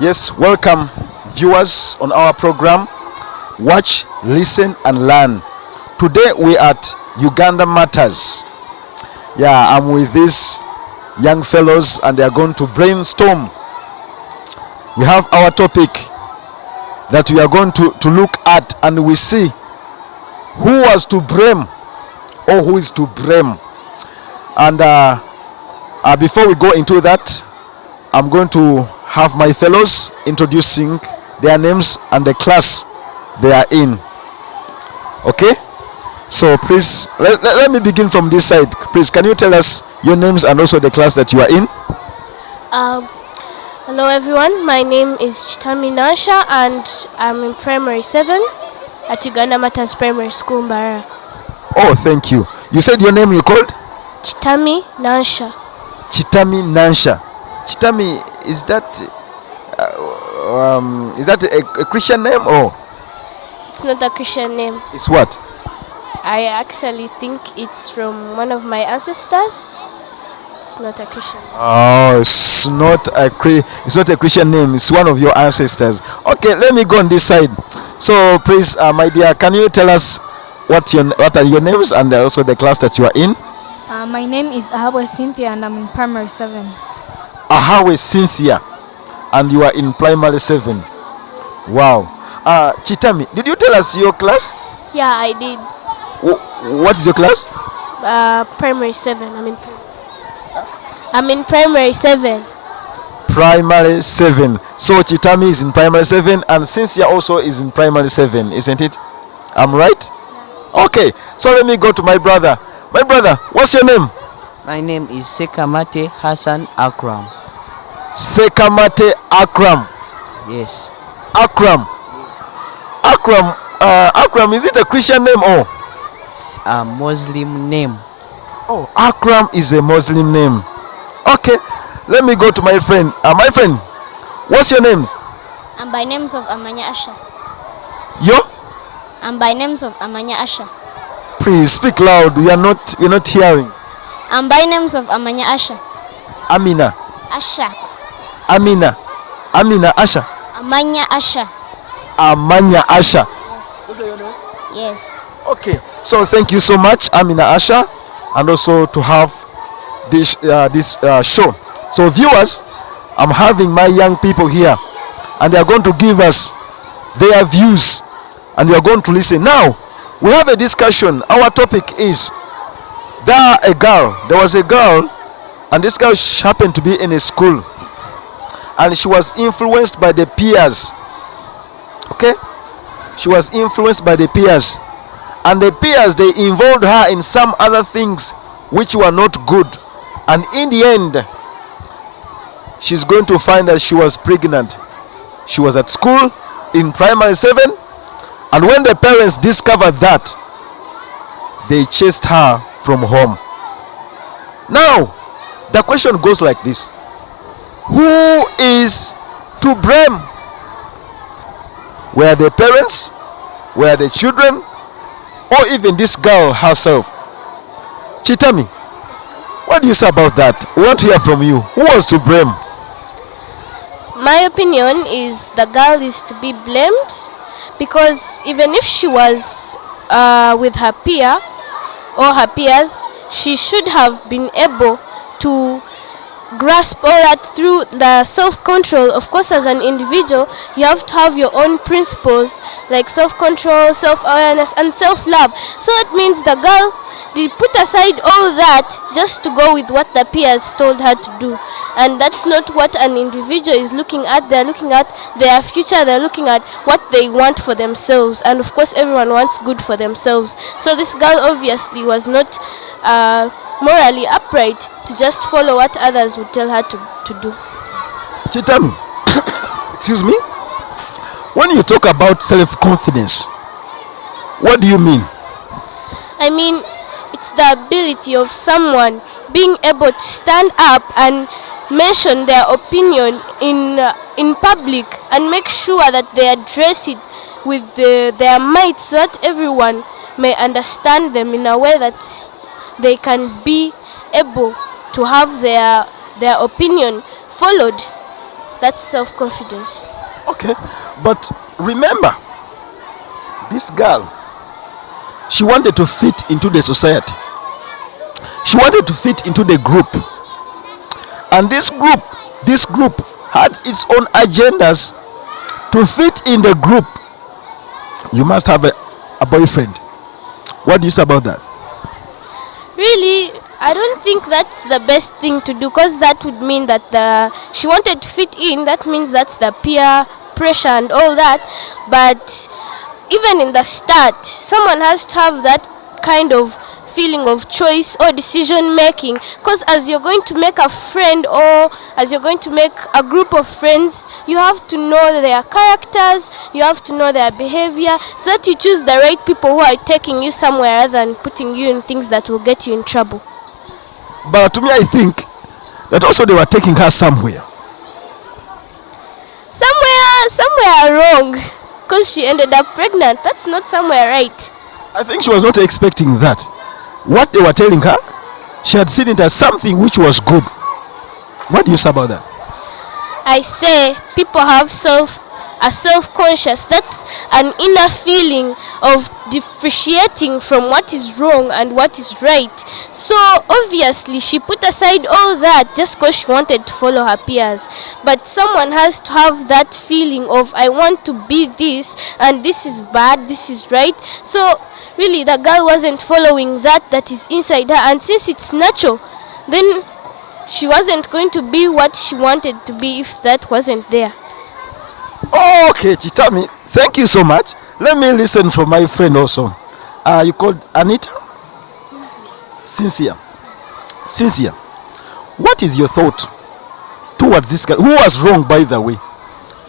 Yes, welcome viewers on our program. Watch, listen, and learn. Today we at Uganda Martyrs. Yeah, I'm with these young fellows and they are going to brainstorm. We have our topic that we are going to look at, and we see who was to blame or who is to blame. And before we go into that, I'm going to have my fellows introducing their names and the class they are in. Okay? So please, let me begin from this side. Please, can you tell us your names and also the class that you are in? Hello everyone, my name is Chitami Nasha and I'm in primary 7 at Uganda Martyrs Primary School, Mbara. Oh, thank you. You said your name you called? Chitami Nasha. Chitami Nansha. Chitami, is that a Christian name or? It's not a Christian name. It's what? I actually think it's from one of my ancestors. It's not a Christian name. Oh, it's not a Christian name. It's one of your ancestors. Okay, let me go on this side. So please, my dear, can you tell us what are your names and also the class that you are in? My name is Ahabwe Cynthia and I'm in primary 7. Ahawe Cynthia, and you are in primary 7. Wow. Chitami, did you tell us your class? Yeah, I did. What is your class? Primary 7. I'm in primary 7. Primary 7. So Chitami is in primary 7 and Cynthia also is in primary 7, isn't it? I'm right? Okay, so let me go to my brother. My brother, what's your name? My name is Sekamate Hassan Akram. Sekamate Akram. Yes. Akram. Akram, is it a Christian name or? It's a Muslim name. Oh, Akram is a Muslim name. Okay, let me go to my friend. My friend, what's your names? I'm by names of Amanya Asha. Yo? I'm by names of Amanya Asha. Please speak loud. We're not hearing. I'm by names of Amanya Asha. Amina. Asha. Amina Asha. Amanya Asha. Amanya Asha. Yes. Those are your names? Yes. Okay. So thank you so much, Amina Asha, and also to have this show. So viewers, I'm having my young people here, and they are going to give us their views, and we are going to listen. Now, we have a discussion. Our topic is there was a girl, and this girl happened to be in a school, and she was influenced by the peers. Okay? She was influenced by the peers, and the peers, they involved her in some other things which were not good, and in the end she's going to find that she was pregnant. She was at school in primary 7, and when the parents discovered that, they chased her from home. Now the question goes like this: who is to blame? Were the parents, were the children, or even this girl herself? Chitami, what do you say about that? We want to hear from you. Who was to blame? My opinion is the girl is to be blamed, because even if she was with her peer or her peers, she should have been able to grasp all that through the self-control. Of course, as an individual, you have to have your own principles like self-control, self-awareness, and self-love. So that means the girl did put aside all that just to go with what the peers told her to do. And that's not what an individual is looking at. They're looking at their future, they're looking at what they want for themselves. And of course, everyone wants good for themselves. So this girl obviously was not morally upright to just follow what others would tell her to do. Chitami, excuse me? When you talk about self-confidence, what do you mean? I mean, it's the ability of someone being able to stand up and mention their opinion in public and make sure that they address it with their might, so that everyone may understand them in a way that they can be able to have their opinion followed. That's self-confidence. Okay, but remember, this girl, she wanted to fit into the society. She wanted to fit into the group. And this group had its own agendas. To fit in the group, you must have a boyfriend. What do you say about that? Really, I don't think that's the best thing to do, because that would mean that she wanted to fit in. That means that's the peer pressure and all that. But even in the start, someone has to have that kind of feeling of choice or decision making, because as you're going to make a friend or as you're going to make a group of friends, you have to know their characters, you have to know their behavior, so that you choose the right people who are taking you somewhere rather than putting you in things that will get you in trouble. But to me, I think that also they were taking her somewhere wrong, because she ended up pregnant. That's not somewhere right. I think she was not expecting that. What they were telling her, she had seen it as something which was good. What do you say about that? I say people have self-conscious. That's an inner feeling of differentiating from what is wrong and what is right. So obviously she put aside all that just because she wanted to follow her peers. But someone has to have that feeling of, I want to be this and this is bad, this is right. So really the girl wasn't following that is inside her, and since it's natural, then she wasn't going to be what she wanted to be if that wasn't there. Okay, Chitami, thank you so much. Let me listen from my friend also. You called Anita? Cynthia. What is your thought towards this girl? Who was wrong, by the way?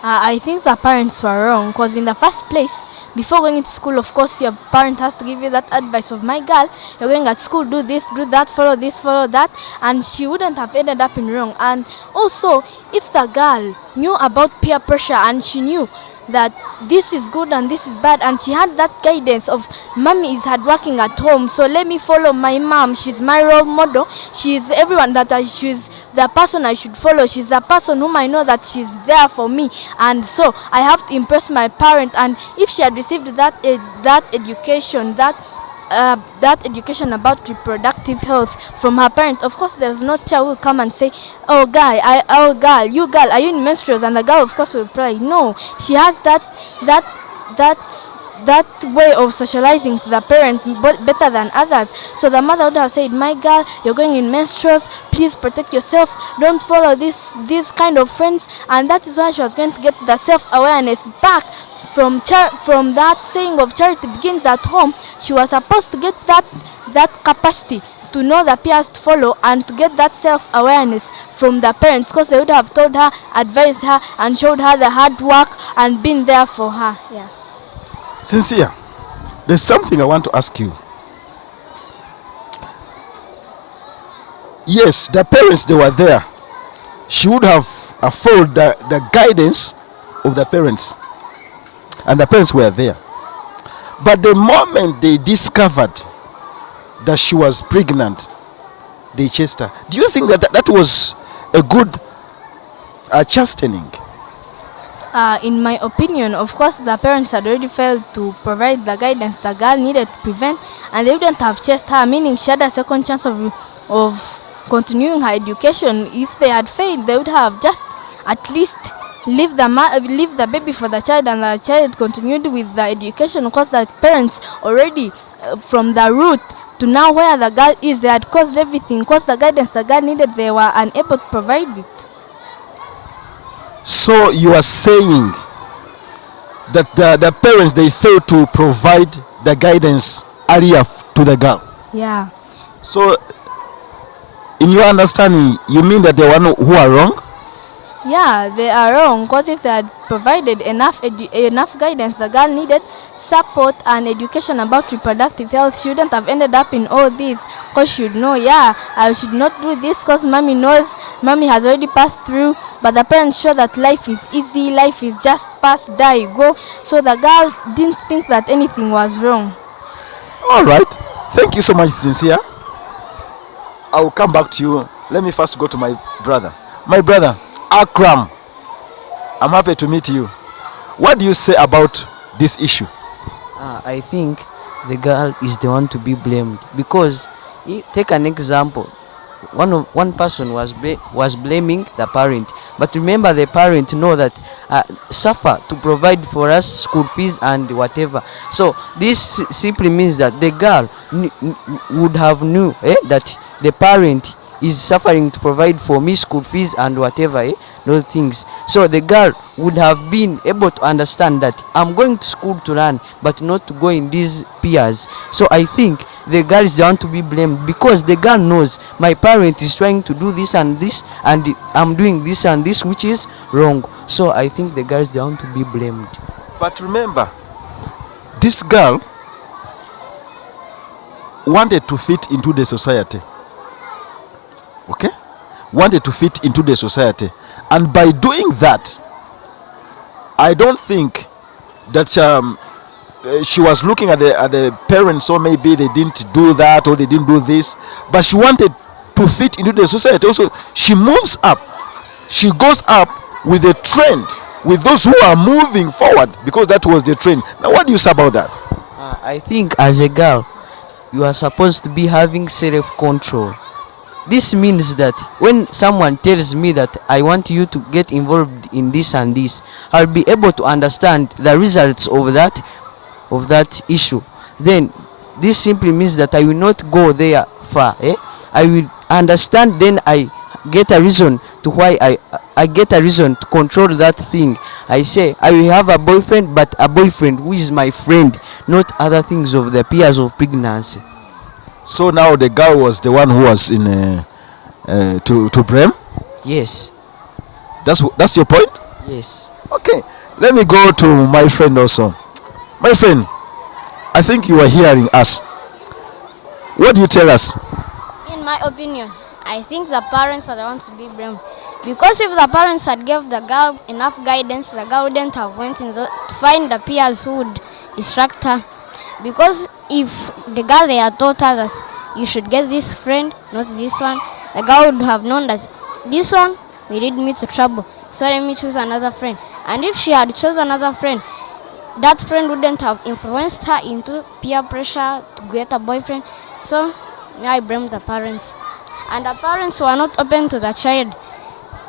I think the parents were wrong, because in the first place, before going to school, of course, your parent has to give you that advice of, my girl, you're going at school, do this, do that, follow this, follow that, and she wouldn't have ended up in wrong. And also, if the girl knew about peer pressure and she knew that this is good and this is bad, and she had that guidance of, mommy is hardworking at home, so let me follow my mom, she's my role model, she's everyone she's the person I should follow, she's the person whom I know that she's there for me, and so I have to impress my parent. And if she had received that education, that education about reproductive health from her parents, of course there's no child who will come and say, oh girl, are you in menstruals? And the girl of course will reply, no. She has that way of socializing to the parent better than others. So the mother would have said, my girl, you're going in menstruals, please protect yourself, don't follow this kind of friends. And that is why she was going to get the self-awareness back. From that saying of charity begins at home, she was supposed to get that capacity to know the peers to follow and to get that self-awareness from the parents, because they would have told her, advised her, and showed her the hard work and been there for her. Yeah. Sincere, there's something I want to ask you. Yes, the parents, they were there. She would have followed the guidance of the parents. And the parents were there. But the moment they discovered that she was pregnant, they chased her. Do you think that was a good chastening? In my opinion, of course, the parents had already failed to provide the guidance the girl needed to prevent, and they wouldn't have chased her, meaning she had a second chance of continuing her education. If they had failed, they would have just at least leave the baby for the child, and the child continued with the education, because the parents already from the root to now where the girl is, they had caused everything, because the guidance the girl needed, they were unable to provide it. So you are saying that the parents, they failed to provide the guidance earlier to the girl? Yeah. So in your understanding, you mean that they were who are wrong? Yeah, they are wrong, because if they had provided enough guidance the girl needed, support and education about reproductive health, she wouldn't have ended up in all this, because she would know, yeah, I should not do this because mommy knows, mommy has already passed through. But the parents show that life is easy, life is just pass, die, go. So the girl didn't think that anything was wrong. All right. Thank you so much, Sincere. I will come back to you. Let me first go to my brother. My brother, Akram. I'm happy to meet you. What do you say about this issue? I think the girl is the one to be blamed because take an example. One person was blaming the parent, but remember the parent know that suffer to provide for us school fees and whatever. So this simply means that the girl would have knew that the parent is suffering to provide for me school fees and whatever, those things. So the girl would have been able to understand that I'm going to school to learn, but not to go in these peers. So I think the girl is the one to be blamed because the girl knows my parent is trying to do this and this, and I'm doing this and this, which is wrong. So I think the girl is the one to be blamed. But remember, this girl wanted to fit into the society. Okay? Wanted to fit into the society. And by doing that, I don't think that she was looking at the parents, so maybe they didn't do that or they didn't do this. But she wanted to fit into the society. Also, she moves up. She goes up with the trend, with those who are moving forward, because that was the trend. Now, what do you say about that? I think as a girl, you are supposed to be having self-control. This means that when someone tells me that I want you to get involved in this and this, I'll be able to understand the results of that issue. Then this simply means that I will not go there far. I will understand, then I get a reason to why I get a reason to control that thing. I say I will have a boyfriend, but a boyfriend who is my friend, not other things of the peers of pregnancy. So now the girl was the one who was in to blame? Yes. That's your point? Yes. Okay. Let me go to my friend also. My friend, I think you are hearing us. What do you tell us? In my opinion, I think the parents are the ones to be blamed. Because if the parents had gave the girl enough guidance, the girl wouldn't have went to find the peers who would distract her. Because if the girl they had taught her that you should get this friend, not this one, the girl would have known that this one will lead me to trouble, so let me choose another friend. And if she had chosen another friend, that friend wouldn't have influenced her into peer pressure to get a boyfriend. So now I blame the parents. And the parents were not open to the child.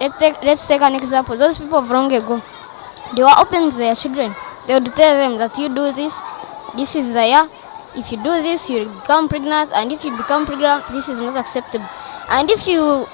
Let's take an example. Those people of long ago, they were open to their children. They would tell them that you do this, this is the year. If you do this, you become pregnant, and if you become pregnant, this is not acceptable. And if you,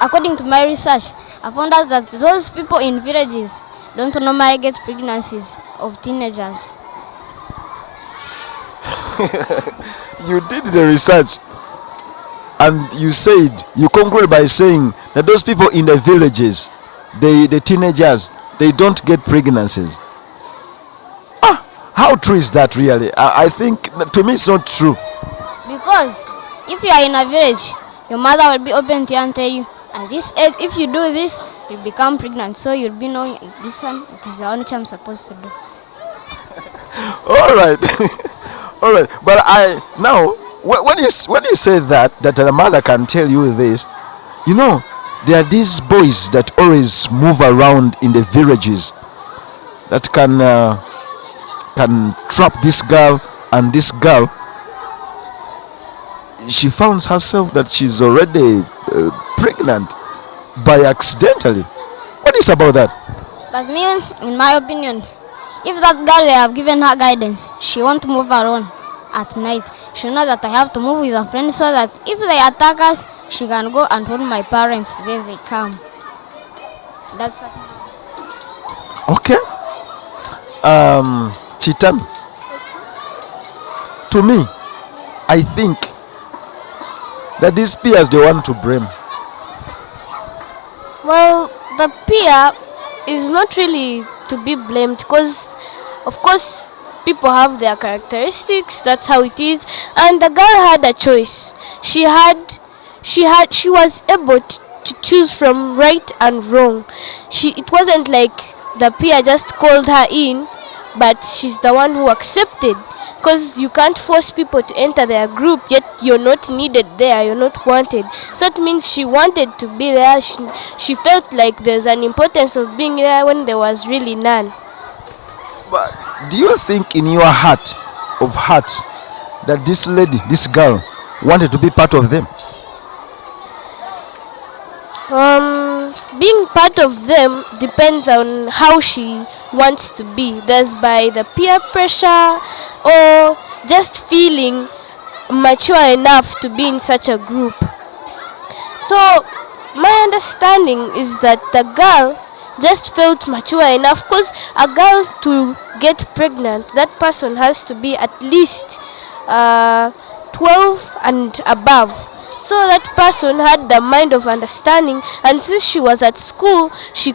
according to my research, I found out that those people in villages don't normally get pregnancies of teenagers. You did the research, and you concluded by saying that those people in the villages, the teenagers, they don't get pregnancies. How true is that really? I think, to me, it's not true. Because if you are in a village, your mother will be open to you and tell you, and this, if you do this, you become pregnant. So you'll be knowing this one, it is the only thing I'm supposed to do. All right. All right. But when you say that a mother can tell you this, there are these boys that always move around in the villages that can trap this girl, and this girl, she finds herself that she's already pregnant by accidentally. What is about that? But me, in my opinion, if that girl they have given her guidance, she won't move alone at night. She knows that I have to move with a friend so that if they attack us, she can go and hold my parents. Then they come. That's what. Okay. Chitami, to me, I think that these peers, they want to blame. Well, the peer is not really to be blamed because, of course, people have their characteristics. That's how it is. And the girl had a choice. She was able to choose from right and wrong. It wasn't like the peer just called her in, but she's the one who accepted because you can't force people to enter their group, yet you're not needed there, you're not wanted. So it means she wanted to be there. She felt like there's an importance of being there when there was really none. But do you think in your heart of hearts that this lady, this girl, wanted to be part of them? Being part of them depends on how she wants to be. There's by the peer pressure or just feeling mature enough to be in such a group. So my understanding is that the girl just felt mature enough, because a girl to get pregnant, that person has to be at least 12 and above. So that person had the mind of understanding, and since she was at school, she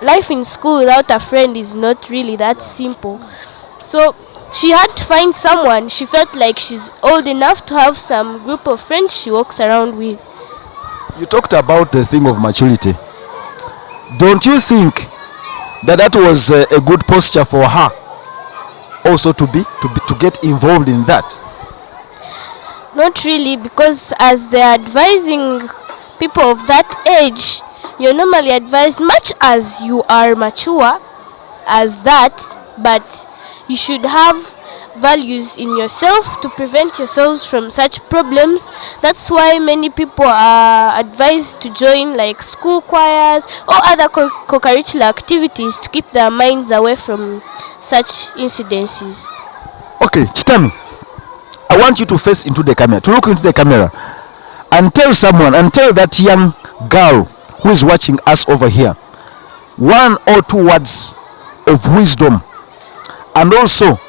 life in school without a friend is not really that simple. So she had to find someone. She felt like she's old enough to have some group of friends she walks around with. You talked about the thing of maturity. Don't you think that was a good posture for her also to get involved in that? Not really, because as they're advising people of that age, you're normally advised, much as you are mature as that, but you should have values in yourself to prevent yourselves from such problems. That's why many people are advised to join like school choirs or other co-curricular activities to keep their minds away from such incidences. Okay, Chitami, I want you to face into the camera, to look into the camera and tell that young girl who is watching us over here, 1 or 2 words of wisdom, and also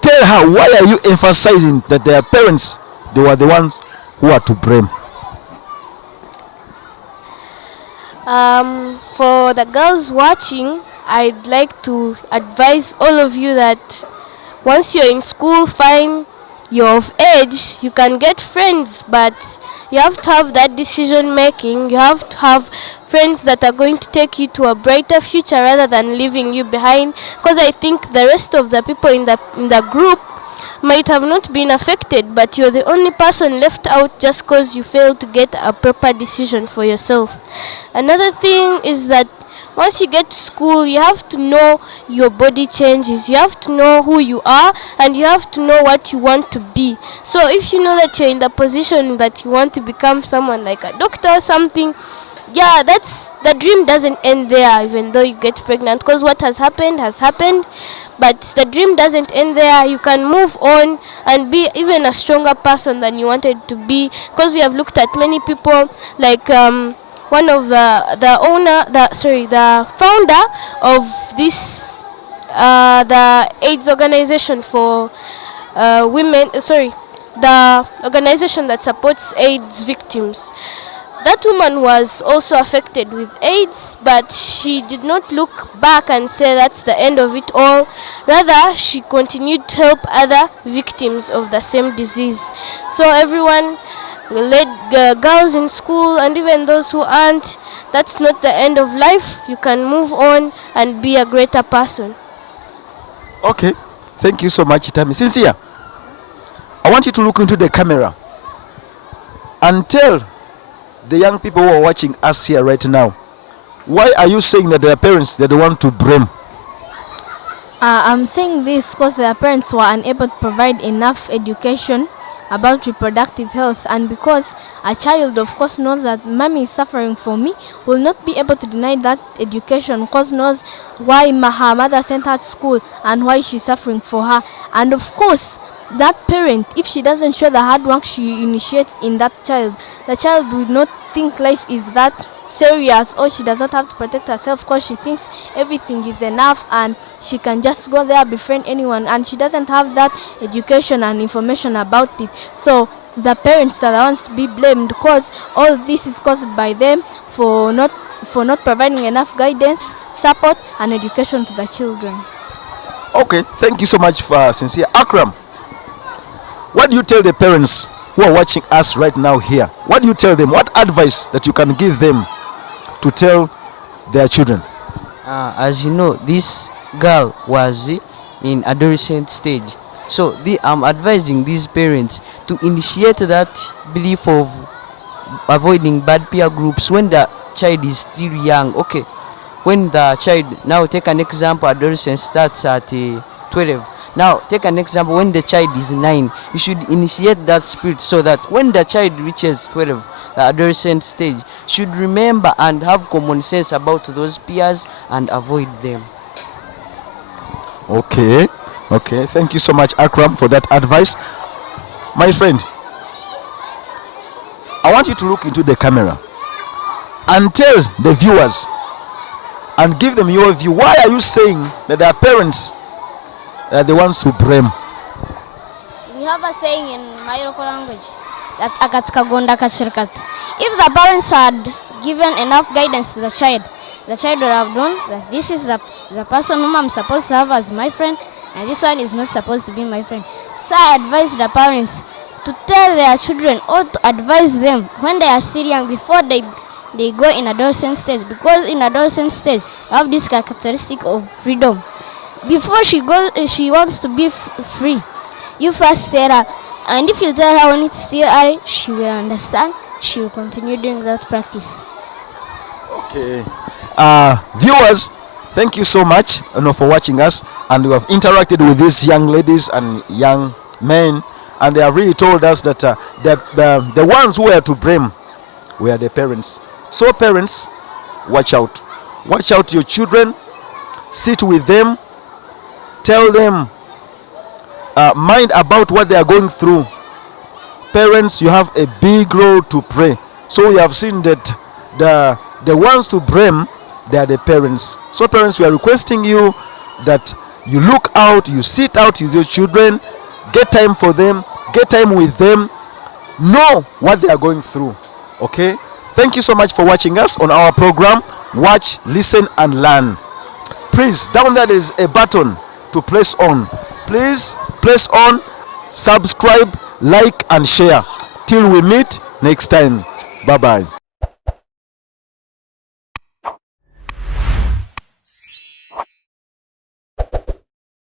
tell her why are you emphasizing that their parents, they were the ones who are to blame. For the girls watching, I'd like to advise all of you that once you're in school, fine, you're of age, you can get friends, but you have to have that decision making. You have to have friends that are going to take you to a brighter future rather than leaving you behind, because I think the rest of the people in the group might have not been affected, but you're the only person left out just because you failed to get a proper decision for yourself. Another thing is that once you get to school, you have to know your body changes. You have to know who you are, and you have to know what you want to be. So if you know that you're in the position that you want to become someone like a doctor or something, yeah, that's the dream doesn't end there, even though you get pregnant, because what has happened, but the dream doesn't end there. You can move on and be even a stronger person than you wanted to be, because we have looked at many people like one of the founder of this the AIDS organization for women, the organization that supports AIDS victims. That woman was also affected with AIDS, but she did not look back and say that's the end of it all. Rather, she continued to help other victims of the same disease. So everyone, girls in school and even those who aren't, that's not the end of life. You can move on and be a greater person. Okay, thank you so much, Itami. Sincere, I want you to look into the camera and tell the young people who are watching us here right now, why are you saying that their parents, they want to blame? I'm saying this because their parents were unable to provide enough education about reproductive health, and because a child of course knows that mommy is suffering for me, will not be able to deny that education because knows why her mother sent her to school and why she's suffering for her. And of course that parent, if she doesn't show the hard work she initiates in that child, the child will not think life is that serious, or she does not have to protect herself because she thinks everything is enough and she can just go there, befriend anyone, and she doesn't have that education and information about it. So the parents are the ones to be blamed, because all this is caused by them for not providing enough guidance, support and education to the children. Okay, thank you so much for Sincere. Akram, what do you tell the parents who are watching us right now here? What do you tell them? What advice that you can give them to tell their children? As you know, this girl was in adolescent stage, So I'm advising these parents to initiate that belief of avoiding bad peer groups when the child is still young. Okay, when the child, now take an example, adolescence starts at 12. Now take an example, when the child is 9, you should initiate that spirit so that when the child reaches 12, the adolescent stage, should remember and have common sense about those peers and avoid them. Okay, okay. Thank you so much, Akram, for that advice. My friend, I want you to look into the camera and tell the viewers and give them your view. Why are you saying that their parents are the ones to blame? We have a saying in my local language that akatkagonda kachirkat. If the parents had given enough guidance to the child would have known that this is the person whom I'm supposed to have as my friend, and this one is not supposed to be my friend. So I advise the parents to tell their children or to advise them when they are still young before they go in adolescent stage, because in adolescent stage you have this characteristic of freedom. Before she wants to be free, you first tell her, and if you tell her when it's still early, she will understand. She will continue doing that practice. Okay. Viewers, thank you so much for watching us, and we have interacted with these young ladies and young men, and they have really told us that the ones who were to blame were the parents. So parents, watch out your children, sit with them, tell them, mind about what they are going through. Parents, you have a big role to play. So we have seen that the ones to blame, they are the parents. So parents, we are requesting you that you look out, you sit out with your children, get time for them, get time with them, know what they are going through. Okay? Thank you so much for watching us on our program, Watch, Listen and Learn. Please, down there is a button to press on. Please press on, subscribe, like and share. Till we meet next time. Bye-bye.